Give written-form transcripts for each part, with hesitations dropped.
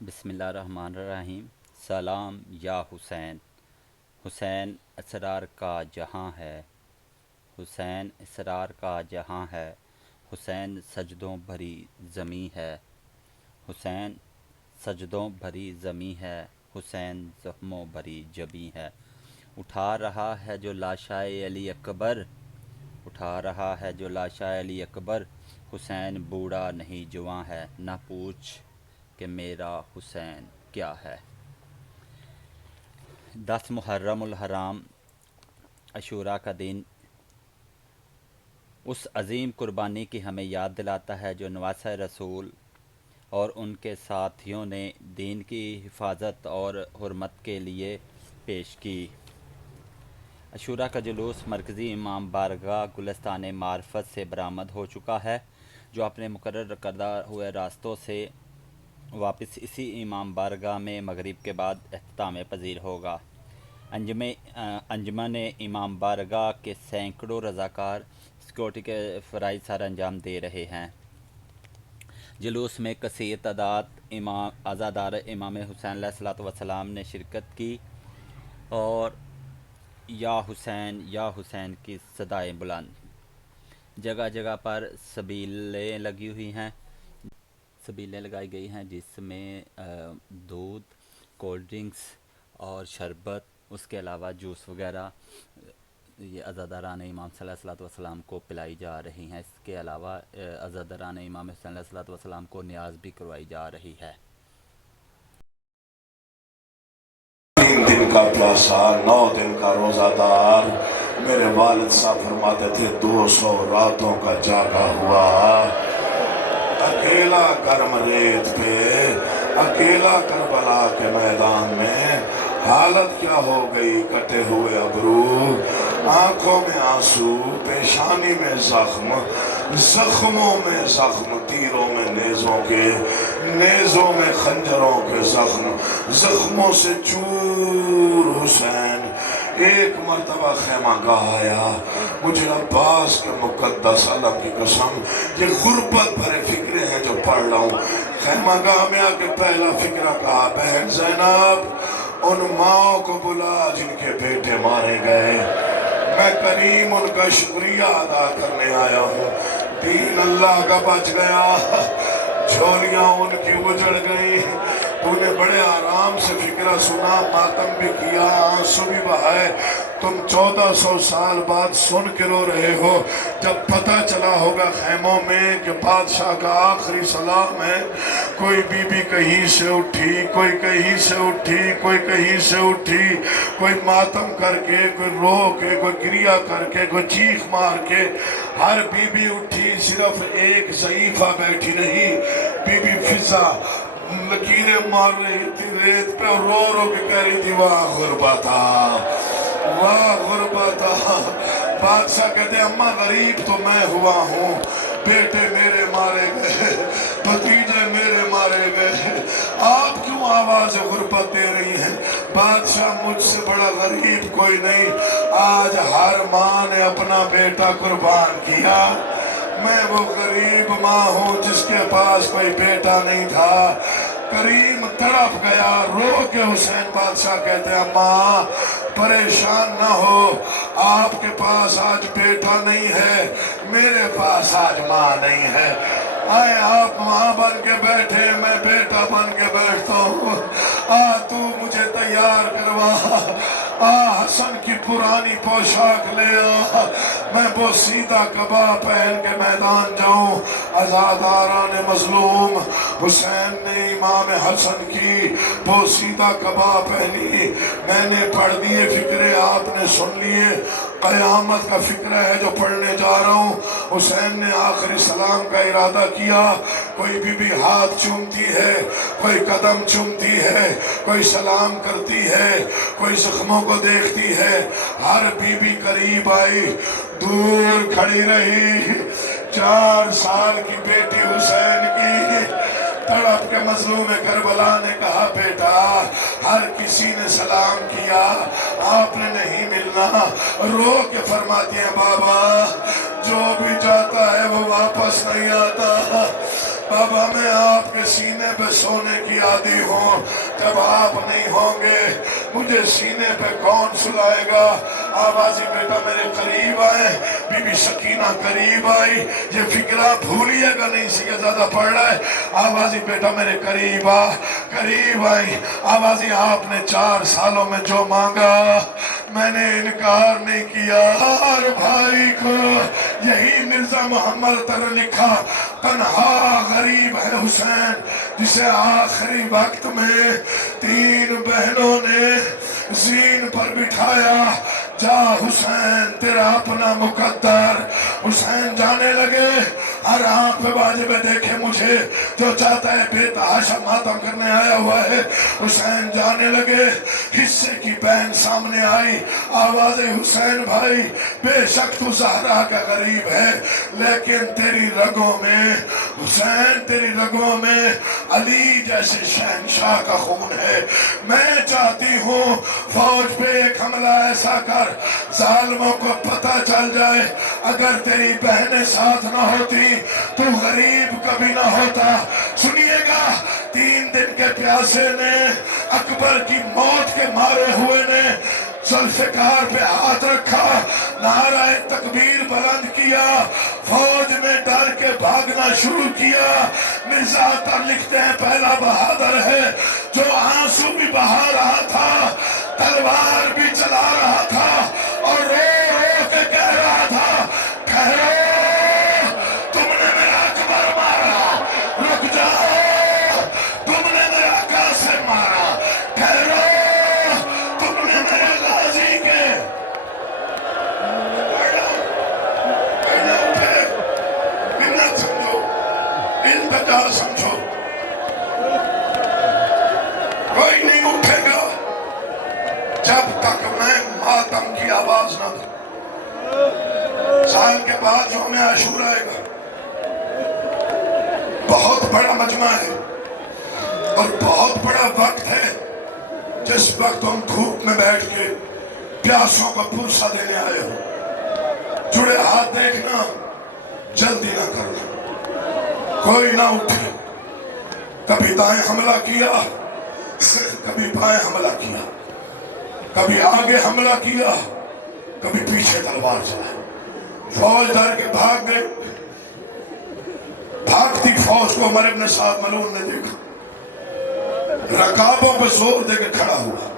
بسم اللہ الرحمن الرحیم۔ سلام یا حسین، حسین اسرار کا جہاں ہے، حسین اسرار کا جہاں ہے، حسین سجدوں بھری زمیں ہے، حسین سجدوں بھری زمیں ہے، حسین زخموں بھری جبیں ہے۔ اٹھا رہا ہے جو لاشائے علی اکبر، اٹھا رہا ہے جو لاشائے علی اکبر، حسین بوڑھا نہیں جواں ہے، نہ پوچھ کہ میرا حسین کیا ہے۔ 10 محرم الحرام عاشوراء کا دن اس عظیم قربانی کی ہمیں یاد دلاتا ہے جو نواسۂ رسول اور ان کے ساتھیوں نے دین کی حفاظت اور حرمت کے لیے پیش کی۔ عاشوراء کا جلوس مرکزی امام بارگاہ گلستان معرفت سے برآمد ہو چکا ہے، جو اپنے مقرر کردہ ہوئے راستوں سے واپس اسی امام بارگاہ میں مغرب کے بعد اختتام پذیر ہوگا۔ انجمن امام بارگاہ کے سینکڑوں رضاکار سیکورٹی کے فرائض سر انجام دے رہے ہیں۔ جلوس میں کثیر تعداد عزادار امام حسین علیہ الصلوۃ والسلام نے شرکت کی اور یا حسین کی صدائیں بلند۔ جگہ جگہ پر سبیلیں لگائی گئی ہیں جس میں دودھ، کولڈ ڈرنکس اور شربت، اس کے علاوہ جوس وغیرہ یہ عزاداران امام صلی اللہ علیہ وسلم کو پلائی جا رہی ہیں۔ اس کے علاوہ عزاداران امام حسین علیہ السلام کو نیاز بھی کروائی جا رہی ہے۔ 3 دن کا پیاسا 9 دن کا روزہ دار، میرے والد صاحب فرماتے تھے 200 راتوں کا جاگا ہوا، اکیلا گرم ریت پہ، اکیلا کربلا کے میدان میں، حالت کیا ہو گئی کٹے ہوئے ابرو، آنکھوں میں آنسو، پیشانی میں زخم، زخموں میں زخم، تیروں میں نیزوں کے، نیزوں میں خنجروں کے زخم، زخموں سے چور حسین۔ ایک مرتبہ خیمہ گاہ آیا، مجھے عباس کے مقدس علم کی قسم یہ غربت بھرے فکرے ہیں جو پڑھ رہا ہوں۔ خیمہ گاہ میں آ کے پہلا فکرہ کہا، بہن زینب ان ماں کو بلا جن کے بیٹے مارے گئے، میں کریم ان کا شکریہ ادا کرنے آیا ہوں۔ دین اللہ کا بچ گیا، جھولیاں ان کی اجڑ گئی، تو نے بڑے آرام سے فکرہ سنا، ماتم بھی کیا، آنسو بھی بہائے، تم 1400 سال بعد سن کے رو رہے ہو۔ جب پتہ چلا ہوگا خیموں میں کہ بادشاہ کا آخری سلام ہے، کوئی بی بی کہیں سے اٹھی، کوئی کہیں سے اٹھی، کوئی کہیں سے اٹھی، کوئی ماتم کر کے، کوئی رو کے، کوئی گریہ کر کے، کوئی چیخ مار کے، ہر بی بی اٹھی، صرف ایک ضعیفہ بیٹھی نہیں، بی بی فضا لکیریں مار رہی تھی ریت پہ، رو رو کے کہہ رہی تھی واہ غربتا، واہ غربتا۔ بادشاہ کہتے ہیں اماں غریب تو میں ہوا ہوں، بیٹے میرے مارے گئے، بھتیجے میرے مارے گئے، آپ کیوں آواز غربت دے رہی ہیں؟ بادشاہ مجھ سے بڑا غریب کوئی نہیں، آج ہر ماں نے اپنا بیٹا قربان کیا، میں وہ غریب ماں ہوں جس کے پاس کوئی بیٹا نہیں تھا۔ کریم تڑپ گیا، رو کے حسین بادشاہ کہتے ہیں ماں پریشان نہ ہو، آپ کے پاس آج بیٹا نہیں ہے، میرے پاس آج ماں نہیں ہے، آئے آپ ماں بن کے بیٹھے، میں بیٹا بن کے بیٹھتا ہوں، تو مجھے تیار کروا، حسن کی پرانی پوشاک لے میں بوسیدہ کبا پہن کے میدان جاؤں۔ عزاداران مظلوم حسین نے امام حسن کی بوسیدہ کبا پہنی، میں نے پڑھ دیے فکرے، آپ نے سن لیے، قیامت کا فکرہ ہے جو پڑھنے جا رہا ہوں۔ حسین نے آخری سلام کا ارادہ کیا، کوئی بی بی ہاتھ چومتی ہے، کوئی قدم چومتی ہے، کوئی سلام کرتی ہے، کوئی زخموں کو دیکھتی ہے، ہر بی بی قریب آئی، دور کھڑی رہی، 4 سال کی بیٹی حسین کی تڑپ کے مظلوم کربلا نے کہا بیٹا ہر کسی نے سلام کیا، آپ نے نہیں ملنا، رو کے فرماتی ہیں بابا جو بھی جاتا ہے وہ واپس نہیں آتا، بابا میں آپ کے سینے پہ سونے کی عادی ہوں، جب آپ نہیں ہوں گے مجھے سینے پہ کون سلائے گا؟ آوازی بیٹا میرے قریب آئے، بی بی سکینہ قریب آئی، یہ فکرہ بھولیے گا نہیں، سی زیادہ پڑھ رہا ہے۔ آوازی بیٹا میرے قریب قریب آئی۔ آوازی آپ نے 4 سالوں میں جو مانگا میں نے انکار نہیں کیا۔ ہر بھائی کو یہی مرزا محمد تر لکھا، تنہا غریب ہے حسین جسے آخری وقت میں 3 بہنوں نے زین پر بٹھایا۔ جا حسین تیرا اپنا مقدر۔ حسین جانے لگے، ہر آنکھ پہ واجب دیکھے مجھے، جو چاہتا ہے بے تحاشا ماتم کرنے آیا ہوا ہے۔ حسین جانے لگے، حصے کی بہن سامنے آئی، آواز حسین بھائی بے شک تو زہرا کا غریب ہے، لیکن تیری رگوں میں حسین، تیری رگوں میں علی جیسے شہنشاہ کا خون ہے۔ میں چاہتی ہوں فوج پہ ایک حملہ ایسا کر ظالموں کو پتہ چل جائے، اگر تیری بہنیں ساتھ نہ ہوتی تو غریب کبھی نہ ہوتا۔ سنیے گا، 3 دن کے پیاسے نے، اکبر کی موت کے مارے ہوئے نے ذوالفقار پہ ہاتھ رکھا، نعرہ تکبیر بلند کیا، فوج نے ڈر کے بھاگنا شروع کیا۔ مرزا عطر لکھتے ہیں پہلا بہادر ہے جو آنسو بھی بہا رہا تھا، تلوار بھی چلا رہا تھا، اور رو رو کے کہہ رہا تھا، ٹھہرو تم نے میرا اکبر مارا، رک جاؤ تم نے میرا قاسم مارا، ٹھہرو تم نے میرے غازی کے منت سمجھو، انتظار سمجھو، کوئی نہیں اٹھے گا جب تک میں ماتم کی آواز نہ دوں۔ سال کے بعد جو ہمیں عاشور آئے گا، بہت بڑا مجمع ہے اور بہت بڑا وقت ہے جس وقت ہم دھوپ میں بیٹھ کے پیاسوں کو پرسہ دینے آئے ہو۔ جڑے ہاتھ دیکھنا، جلدی نہ کرنا، کوئی نہ اٹھے۔ کبھی دائیں حملہ کیا، کبھی بائیں حملہ کیا، کبھی آگے حملہ کیا، کبھی پیچھے تلوار چلائے۔ فوج ڈر کے بھاگ گئے۔ بھاگتی فوج کو عمر ابن سعد ملعون نے دیکھا، رکابوں پہ زور دے کے کھڑا ہوا۔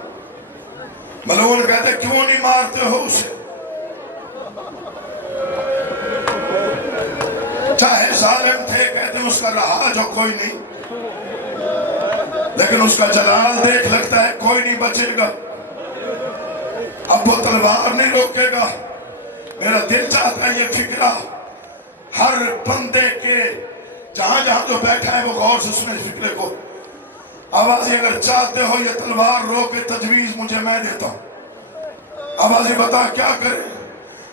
ملعون کہتے کیوں نہیں مارتے ہو اسے؟ چاہے ظالم تھے، کہتے اس کا رہا جو کوئی نہیں، لیکن اس کا جلال دیکھ لگتا ہے کوئی نہیں بچے گا، اب وہ تلوار نہیں روکے گا۔ میرا دل چاہتا ہے یہ فکرہ ہر بندے کے جہاں جہاں جو بیٹھا ہے وہ غور سے سنے فکرے کو۔ آوازی اگر چاہتے ہو یہ تلوار روکے تجویز مجھے میں دیتا ہوں۔ آوازی بتا کیا کرے؟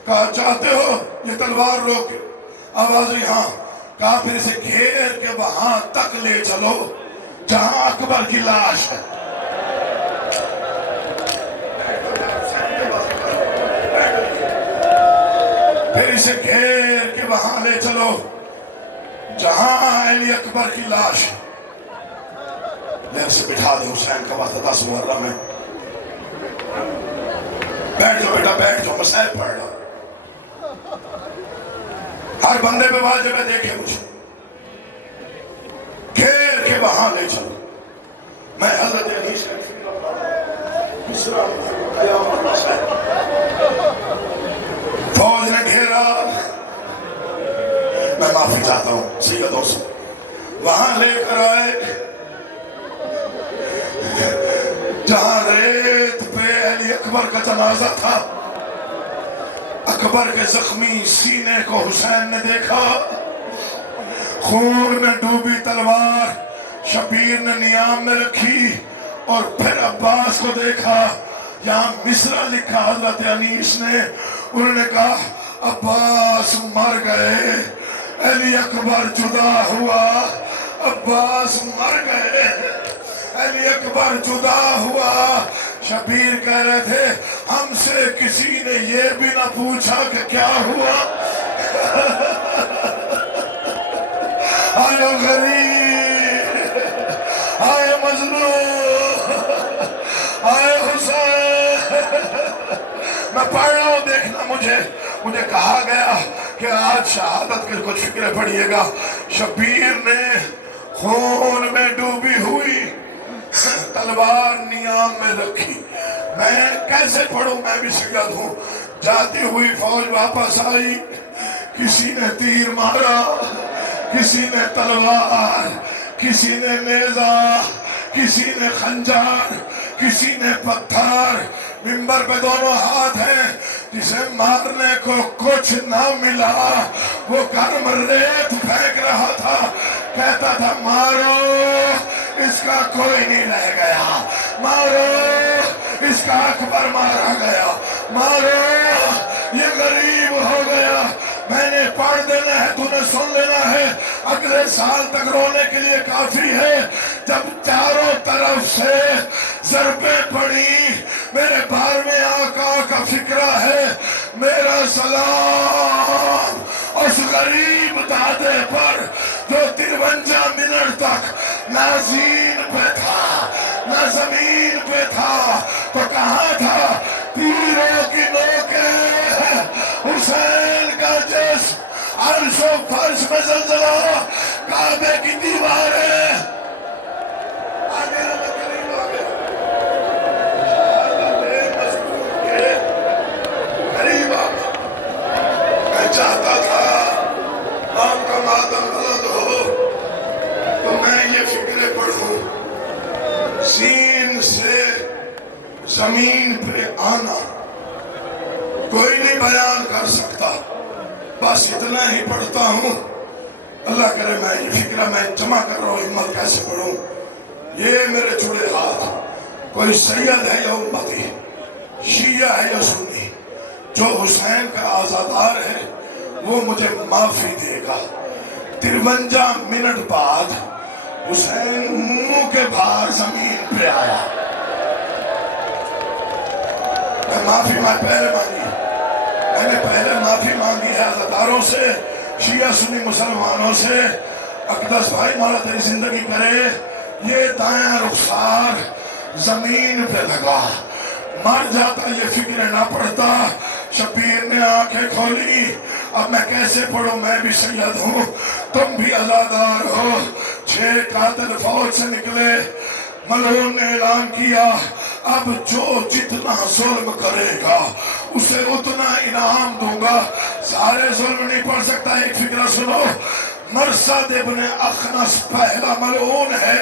کہا چاہتے ہو یہ تلوار روکے؟ آوازی ہاں۔ کہا پھر اسے گھیر کے وہاں تک لے چلو جہاں اکبر کی لاش ہے۔ پھر اسے گھیر کے وہاں لے چلو جہاں علی اکبر کی لاش ہے۔ لے سے بٹھا دے حسین کا وقت 10 محرم میں۔ بیٹھ جاؤ بیٹا، بیٹھ جاؤ، مسائل پڑھ رہا۔ ہر بندے پہ واجب ہے دیکھے مجھے، گھیر کے وہاں لے چلو۔ میں حضرت علی سے فوج نے گھیرا، میں معافی چاہتا ہوں سیدوں سے، وہاں لے کر آئے جہاں ریت پہ علی اکبر کا جنازہ تھا۔ اکبر کے زخمی سینے کو حسین نے دیکھا، خون میں ڈوبی تلوار شبیر نے نیام میں رکھی، اور پھر عباس کو دیکھا، یہاں مصرع لکھا حضرت انیس نے، انہوں نے کہا عباس مر گئے، علی اکبر جدا ہوا، عباس مر گئے، علی اکبر جدا ہوا۔ شبیر کہہ رہے تھے ہم سے کسی نے یہ بھی نہ پوچھا کہ کیا ہوا۔ آئے غریب، آئے مظلوم، آئے حسین۔ میں پڑھ رہا ہوں، دیکھنا مجھے کہا گیا کہ آج شہادت کے کچھ فکرے پڑھیے گا۔ شبیر نے خون میں ڈوبی ہوئی تلوار نیام میں رکھی۔ میں کیسے پڑھوں، میں بھی سید ہوں۔ جاتی ہوئی فوج واپس آئی، کسی نے تیر مارا، کسی نے تلوار، کسی نے نیزہ، کسی نے خنجر، کسی نے پتھر۔ منبر پہ دونوں ہاتھ ہیں، جسے مارنے کو کچھ نہ ملا وہ گرم ریت پھینک رہا تھا، کہتا تھا مارو اس کا کوئی نہیں رہ گیا، مارو اس کا اکبر مارا گیا، مارو یہ غریب ہو گیا۔ میں نے پڑھ دینا ہے، تو نے سن لینا ہے، اگلے سال تک رونے کے لیے کافی ہے۔ جب چاروں طرف سے ضربیں پڑی، میرے 12ویں آقا کا فکرہ ہے، میرا سلام اس غریب دادے پر جو 53 منٹ تک نہ زین پہ تھا نہ زمین پہ تھا، تو کہاں تھا؟ تیروں کی نوکیں، حسین کا جسم، عرش و فرش میں زلزلہ، کعبے کی دیواریں۔ آگے نہ قریب آگے، شہادت مظلوم کے قریب آگے۔ میں چاہتا تھا آپ کا ماتم بلند ہو تو میں یہ فکرے پڑھوں، سین سے زمین پہ آنا کوئی نہیں بیان کر سکتا، بس اتنا ہی پڑھتا ہوں۔ اللہ کرے میں یہ فکرہ میں جمع کر رہا ہوں، ہمت کیسے پڑھوں۔ یہ میرے چھوڑے ہاتھ، کوئی سید ہے یا امتی، شیعہ ہے یا سنی، جو حسین کا آزادار ہے وہ مجھے معافی دے گا۔ 53 منٹ بعد حسین منہ کے باہر زمین پہ آیا۔ میں پہلے مانگی، میں نے پہلے معافی مانگی ہے عزاداروں سے، شیعہ سنی مسلمانوں سے۔ اقدس بھائی مولا تیری زندگی کرے، یہ دائیں رخسار زمین پہ لگا، مر جاتا یہ فکر نہ پڑتا۔ شبیر نے آنکھیں کھولی، اب میں کیسے پڑھوں، میں بھی سید ہوں، تم بھی عزادار ہو۔ 6 قاتل فوج سے نکلے، ملعون نے اعلان کیا اب جو جتنا ظلم کرے گا اسے اتنا انعام دوں گا۔ سارے ظلم نہیں پڑھ سکتا، ایک فکرہ سنو۔ مرصد ابن اخنس پہلا ملعون ہے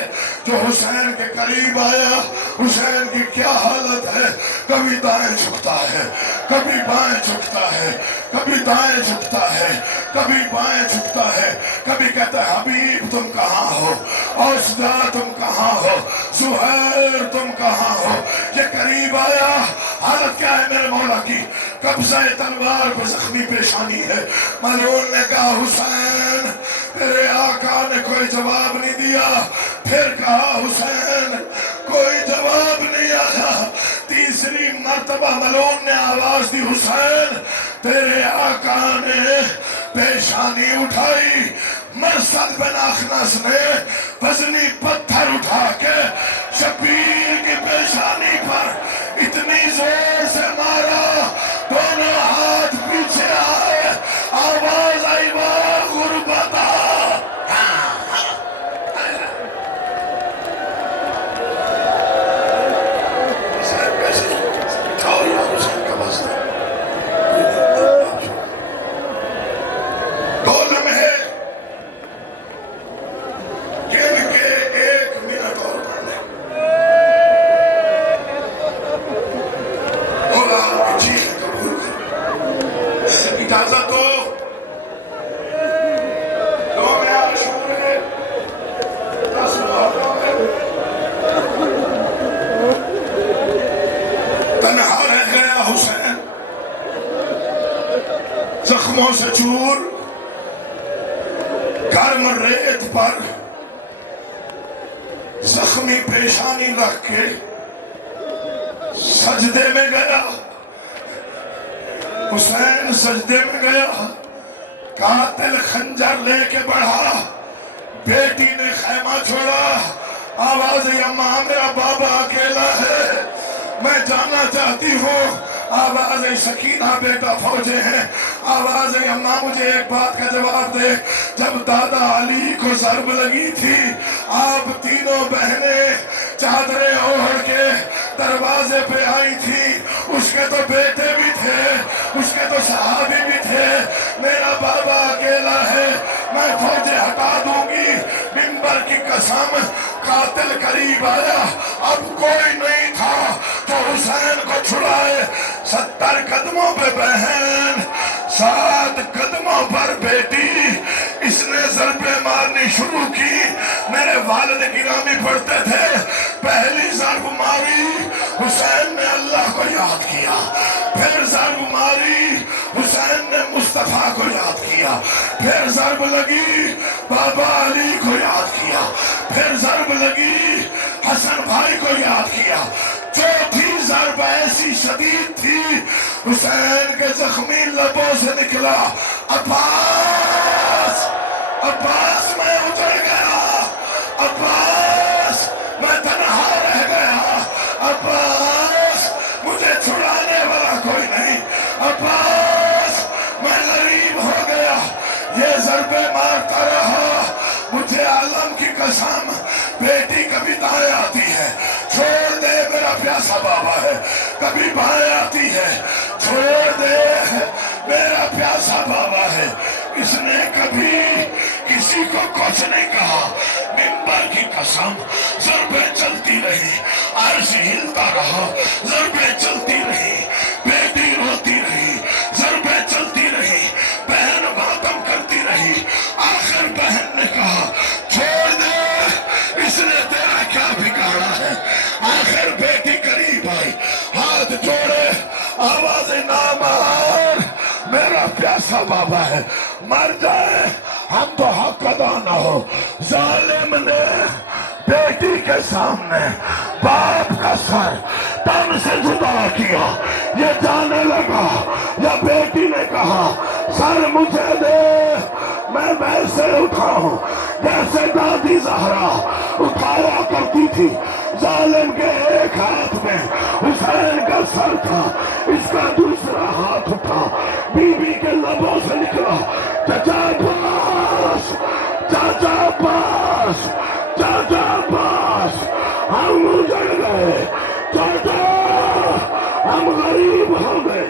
جو حسین کے قریب آیا۔ حسین کی کیا حالت ہے، کبھی دائیں جھکتا ہے، کبھی بائیں جھکتا ہے، کبھی دائیں جھکتا ہے، کبھی بائیں جھکتا ہے، کبھی کہتا ہے حبیب تم کہاں ہو، اوسدا تم کہاں ہو، زہیر تم کہاں ہو۔ یہ قریب آیا، حالت کیا ہے میرے مولا کی؟ قبضہ تلوار پہ زخمی پیشانی ہے۔ ملعون نے کہا حسین تیرے آقا نے کوئی جواب نہیں دیا، پھر کہا حسین کوئی جواب نہیں آیا۔ تیسری مرتبہ ملعون نے آواز دی حسین تیرے آقا نے پیشانی اٹھائی۔ مرصد بن اخنس نے وزنی پتھر اٹھا کے شبیر کی پیشانی پر اتنی زور سے مارا، دونوں ہاتھ پیچھے آئے، آواز آئی واہ غربتا۔ زخموں سے چور، گرم ریت پر زخمی پیشانی رکھ کے سجدے میں گیا۔ حسین سجدے میں گیا، قاتل خنجر لے کے بڑھا، بیٹی نے خیمہ چھوڑا، آواز اما میرا بابا اکیلا ہے، میں جانا چاہتی ہوں۔ آواز سکینہ بیٹا فوجے ہیں، آواز اما مجھے ایک بات کا جواب دے، جب دادا علی کو ضرب لگی تھی آپ تینوں بہنیں چادریں اوڑھ کے دروازے پہ آئی تھی، اس کے تو بیٹے بھی تھے، اس کے تو صحابی بھی تھے، میرا بابا اکیلا ہے، میں فوجیں ہٹا دوں گی، منبر کی قسم، قاتل قریب آیا، اب کوئی نہیں تھا جو حسین کو چھڑائے، 70 قدموں پہ بہن، 7 قدموں پر بیٹی، اس نے ضربیں مارنی شروع کی، میرے والد گرامی پڑھتے تھے، پہلی ضرب ماری، حسین نے اللہ کو یاد کیا، پھر ضرب ماری، حسین نے مصطفیٰ کو یاد کیا، پھر ضرب لگی، بابا علی کو یاد کیا، پھر ضرب لگی، حسن بھائی کو یاد کیا، چوتھی ضرب ایسی شدید تھی، حسین کے زخمی لبوں سے نکلا، عباس، عباس میں اجڑ گیا، عباس میں تنہا رہ گیا، عباس مجھے چھڑانے والا کوئی نہیں، عباس میں غریب ہو گیا، یہ ضربیں مارتا رہا، مجھے عالم کی قسم، بیٹی کبھی دائیں آتی ہے، چھوڑ دے میرا پیاسا بابا ہے، کبھی بائیں آتی ہے، چھوڑ دے میرا پیاسا بابا ہے، اس نے کبھی کسی کو کچھ نہیں کہا، منبر کی قسم، ضربیں چلتی رہی، عرش ہلتا رہا، ضربیں چلتی رہی، بیٹی روتی رہی، ضربیں چلتی رہی، بہن ماتم کرتی رہی، آخر بہن نے کہا چھوڑ دے، اس نے تیرا کیا بگاڑا ہے، آخر بیٹی قریب آئی، ہاتھ جوڑے، آواز نامار، میرا پیاسا بابا ہے، مر جائے ہم تو حق ادا نہ ہو، ظالم نے بیٹی کے سامنے باپ کا سر تن سے جدا کیا، یہ جانے لگا، یا بیٹی نے کہا سر مجھے دے، میں ویسے اٹھاؤں جیسے دادی زہرا اٹھایا کرتی تھی، ظالم کے ایک ہاتھ میں حسین کا سر تھا، اس کا دوسرا ہاتھ اٹھا، بی بی کے لبوں سے نکلا چچا عباس، چاچا عباس، چاچا عباس، ہم اجڑ گئے، چاچا ہم غریب ہو گئے۔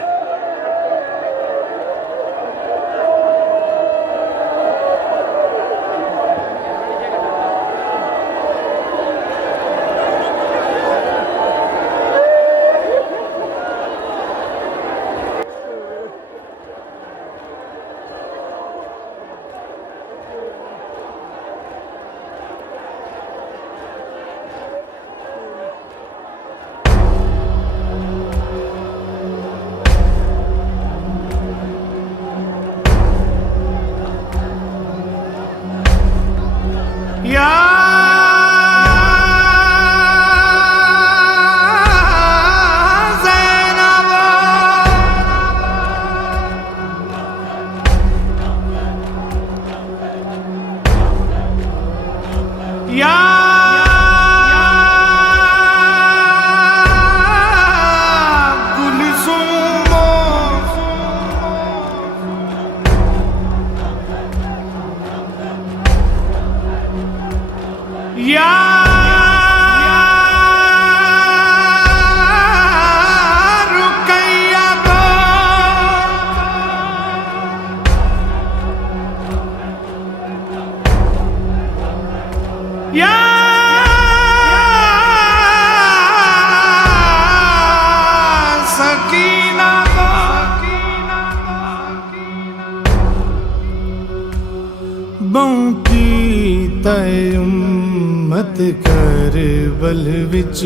امت کربل وچ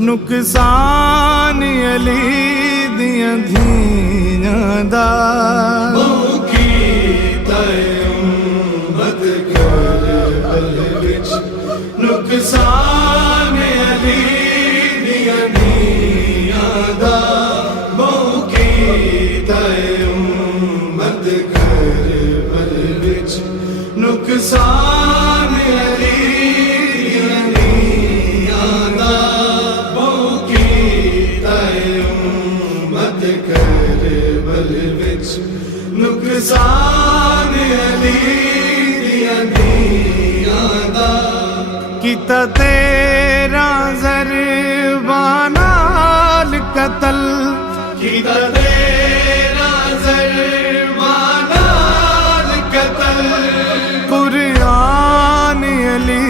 نقصان علی دیاں دھیاں دا کیتا امت کربل وچ نقصان علی دیاں دھیاں دا کیتا امت کربل وچ نقصان ਕੀਤਾ ਤੇਰਾ ਜ਼ਰਬਾਨਾਲ ਕਤਲ ਕੀਤਾ ਤੇਰਾ ਜ਼ਰਬਾਨਾਲ ਕਤਲ ਕੁਰਾਨ ਅਲੀ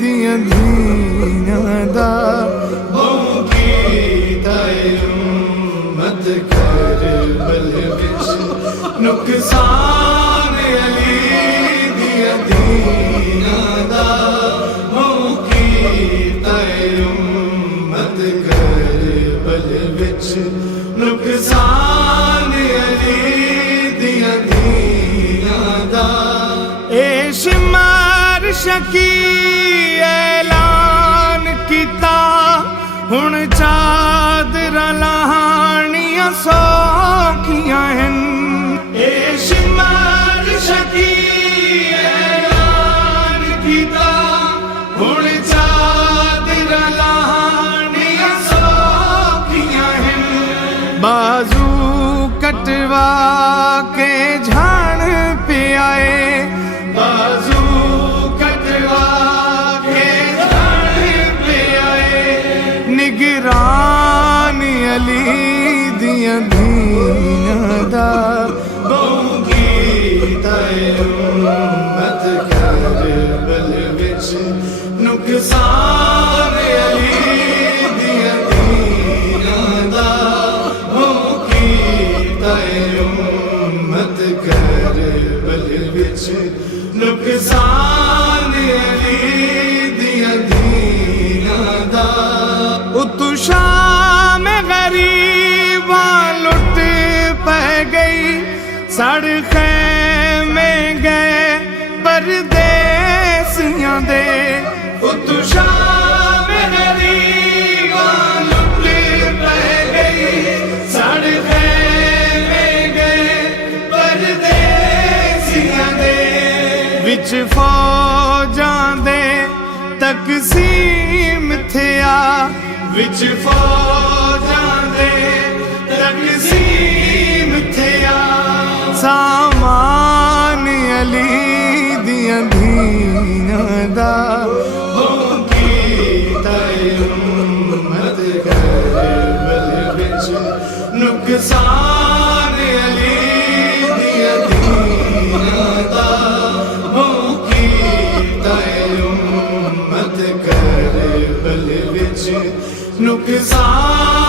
ਦੀਆਂ ਧੀਆਂ ਦਾ ਬਹੁ ਕੀਤਾ ਉਮਤ ਕਰਬਲ ਵਿੱਚ ਨੁਕਸਾਨ ਅਲੀ ਦੀਆਂ ਧੀਆਂ ਦਾ ਬਹੁ ਕੀਤਾ ਉਮਤ ਕਰਬਲ ਵਿੱਚ ਨੁਕਸਾਨ ਅਲੀ ਦੀਆਂ ਧੀਆਂ ਦਾ ਏ ਸ਼ਿਮਾਰ ਸ਼ਕੀ ਐਲਾਨ ਕੀਤਾ ਹੁਣ ਚਾਦਰਾਂ ਲਾਹਣੀਆਂ ਸੌਖੀਆਂ ਹਨ ਏ ਸ਼ਿਮਾਰ ਸ਼ਕੀ ਐਲਾਨ ਕੀਤਾ ਹੁਣ ਚਾਦਰਾਂ ਲਾਹਣੀਆਂ ਸੌਖੀਆਂ ਹਨ ਬਾਜ਼ੂ ਕਟਵਾ ਕੇ ਝਾੜ ਪਿਆਏ ਬਾਜ਼ੂ ਕਟਵਾ ਕੇ ਝਾੜ ਪਿਆਏ ਨਿਗਰਾਨ ਅਲੀ ਦੀਆਂ ਧੀਆਂ ਦਾ ਬਹੁ ਕੀਤਾ ਉਮਤ ਕਰਬਲ ਵਿੱਚ ਨੁਕਸਾਨ ਅਲੀ ਦੀਆਂ ਧੀਆਂ ਦਾ ਬਹੁ ਕੀਤਾ ਉਮਤ ਕਰਬਲ ਵਿੱਚ ਨੁਕਸਾਨ ਅਲੀ ਦੀਆਂ ਧੀਆਂ ਦਾ ਉਤੋਂ ਸ਼ਾਮ ਗਰੀਬਾਂ ਲੁੱਟ ਪੈ ਗਈ ਸੜ ਖੈਮੇ ਗਏ ਪਰਦੇਸੀਆਂ ਦੇ ਉਤੋਂ ਸ਼ਾਮ ਗਰੀਬਾਂ ਲੁੱਟ ਪੈ ਗਈ ਸੜ ਖੈਮੇ ਗਏ ਪਰਦੇਸੀਆਂ ਦੇ ਵਿੱਚ ਫੌਜਾਂ ਦੇ ਤਕਸੀਮ ਥਿਆ ਵਿੱਚ ਫੌਜਾਂ ਦੇ ਤਕਸੀਮ ਥਿਆ ਸਾਮਾਨ ਅਲੀ ਦੀਆਂ ਧੀਆਂ ਦਾ ਬਹੁ ਕੀਤਾ ਉਮਤ ਕਰਬਲ ਵਿੱਚ ਨੁਕਸਾਨ ਅਲੀ ਦੀਆਂ ਧੀਆਂ ਦਾ ਬਹੁ ਕੀਤਾ ਉਮਤ ਕਰਬਲ ਵਿੱਚ ਨੁਕਸਾਨ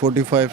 45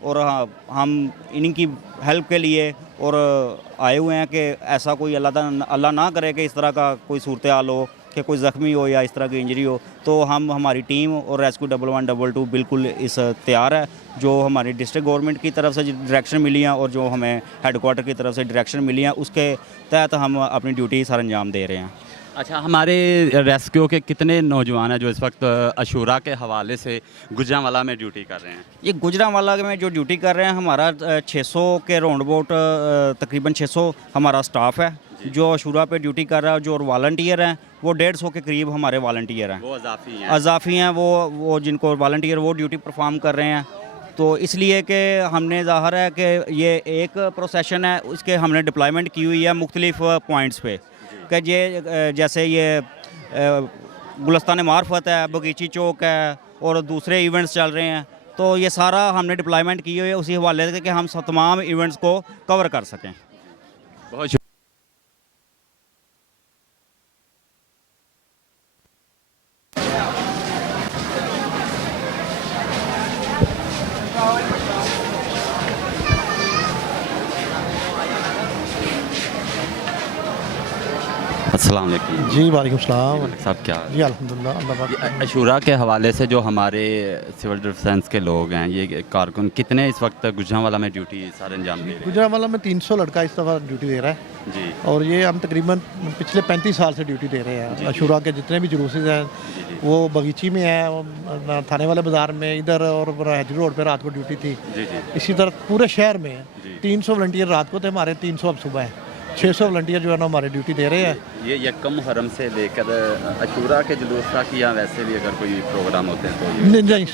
اور ہم انہیں کی ہیلپ کے لیے اور آئے ہوئے ہیں کہ ایسا کوئی اللہ نہ کرے کہ اس طرح کا کوئی صورتحال ہو کہ کوئی زخمی ہو یا اس طرح کی انجری ہو، تو ہماری ٹیم اور ریسکیو 1122 بالکل اس تیار ہے. جو ہماری ڈسٹرکٹ گورنمنٹ کی طرف سے ڈائریکشن ملی ہیں اور جو ہمیں ہیڈ کوارٹر کی طرف سے ڈائریکشن ملی ہیں اس کے تحت ہم اپنی ڈیوٹی سر انجام دے رہے ہیں. اچھا، ہمارے ریسکیو کے کتنے نوجوان ہیں جو اس وقت عاشورہ کے حوالے سے گجرانوالہ میں ڈیوٹی کر رہے ہیں؟ یہ گجرانوالہ میں جو ڈیوٹی کر رہے ہیں ہمارا 600 کے راؤنڈ اباؤٹ تقریباً 600 ہمارا سٹاف ہے جو عاشورہ پہ ڈیوٹی کر رہا ہے. جو والنٹیئر ہیں وہ 150 کے قریب ہمارے والنٹیئر ہیں، وہ اضافی ہیں وہ جن کو والنٹیئر وہ ڈیوٹی پرفارم کر رہے ہیں. تو اس لیے کہ ہم نے ظاہر ہے کہ یہ ایک پروسیشن ہے، اس کے ہم نے ڈپلائمنٹ کی ہوئی ہے مختلف پوائنٹس پہ کہ یہ جیسے یہ گلستان معرفت ہے، بگیچی چوک ہے اور دوسرے ایونٹس چل رہے ہیں. تو یہ سارا ہم نے ڈپلائمنٹ کی ہوئی ہے اسی حوالے سے کہ ہم تمام ایونٹس کو کور کر سکیں. بہت شکریہ. السلام علیکم. جی وعلیکم السلام. صاحب کیا جی الحمدللہ اللہ پاک. عاشورہ کے حوالے سے جو ہمارے سول ڈیفنس کے لوگ ہیں، یہ کارکن کتنے اس وقت گجرانوالہ میں ڈیوٹی سارے انجام دے رہے ہیں؟ گجرانوالہ میں 300 لڑکا اس دفعہ ڈیوٹی دے رہا ہے جی. اور یہ ہم تقریباً پچھلے 35 سال سے ڈیوٹی دے رہے ہیں. عاشورہ کے جتنے بھی جلوسز ہیں وہ بغیچی میں ہیں، وہ تھانے والے بازار میں ادھر اور حج روڈ پہ رات کو ڈیوٹی تھی. اسی طرح پورے شہر میں 300 والنٹیئر رات کو تھے ہمارے، 300 اب صبح ہیں. 600 والنٹیئر جو ہے نا ہمارے ڈیوٹی دے رہے ہیں. یہ یکم محرم سے لے کر عاشورہ کے جلوس تک یا ویسے بھی اگر کوئی پروگرام ہوتے ہیں تو نہیں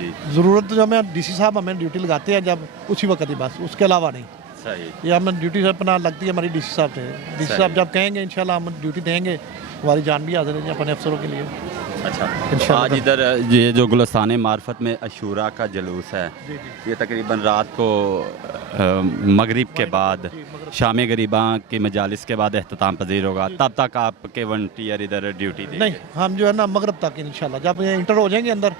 جی ضرورت جو ہمیں ڈی سی صاحب ہمیں ڈیوٹی لگاتے ہیں جب اسی وقت ہی، بس اس کے علاوہ نہیں. صحیح. یہ ہمیں ڈیوٹی اپنا لگتی ہے ہماری ڈی سی صاحب سے. ڈی سی صاحب جب کہیں گے انشاءاللہ ہم ڈیوٹی دیں گے. ہماری جان بھی حاضر ہے جی اپنے افسروں کے لیے. اچھا، آج ادھر یہ جو گلستان معرفت میں عاشورہ کا جلوس ہے یہ تقریباً رات کو مغرب کے بعد شام غریباں کی مجالس کے بعد اختتام پذیر ہوگا. تب تک آپ کے والنٹیئر ادھر ڈیوٹی دیں گے؟ نہیں، ہم جو ہے نا مغرب تک انشاءاللہ جب یہ انٹر ہو جائیں گے اندر